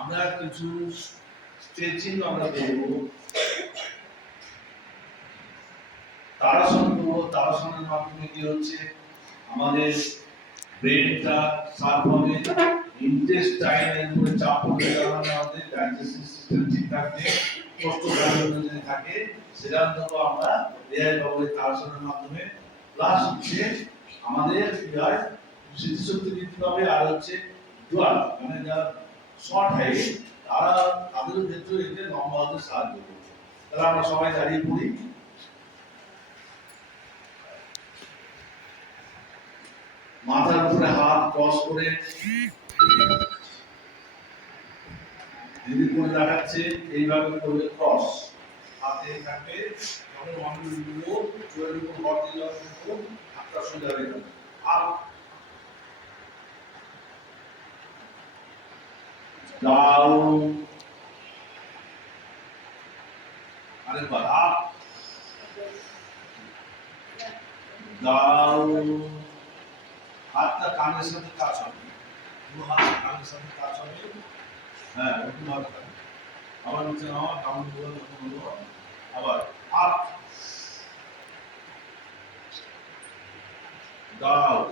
আমরা কিছু স্ট্রেচিং আমরা করব। তাড়াসন করব। তাড়াসনের মাধ্যমে কি হচ্ছে আমাদের ব্রেনটা শার্প হবে, ইন্টেস্টাইনের উপরে চাপ পড়বে, কারণ আমাদের ডাইজেস্টিভ সিস্টেম ঠিক থাকবে, কোষ্ঠকাঠিন্য যদি থাকে সেটা তো আমরা রেহাই পাবো এই তাড়াসনের মাধ্যমে। প্লাস হচ্ছে আমাদের কি হয় স্মৃতিশক্তি বৃদ্ধি পাবে, আর হচ্ছে ডুয়াল মানে যারা শর্ট হাইট তাদের ক্ষেত্রে এতে লম্বা হতে সাহায্য করবে। তাহলে আমরা সবাই দাঁড়িয়ে পড়ি। মাথার উপরে হাত ক্রস করে দিদি করে দেখাচ্ছে, এইভাবে করবে ক্রস, হাতে থাকবে যখন অঙ্গুলগুলো চোখের উপর ভর দিয়ে যখন হাতটা সোজা হয়ে যাবে, আপ ডাউন, আরেকবার আপ ডাউন, হাতটা কানের সাথে টাচ হবে, দুটো হাত কানের সাথে টাচ হবে, হ্যাঁ ওরকম ভাবে আবার নিচে নামা, ডাউন করবো, আবার আপ ডাউন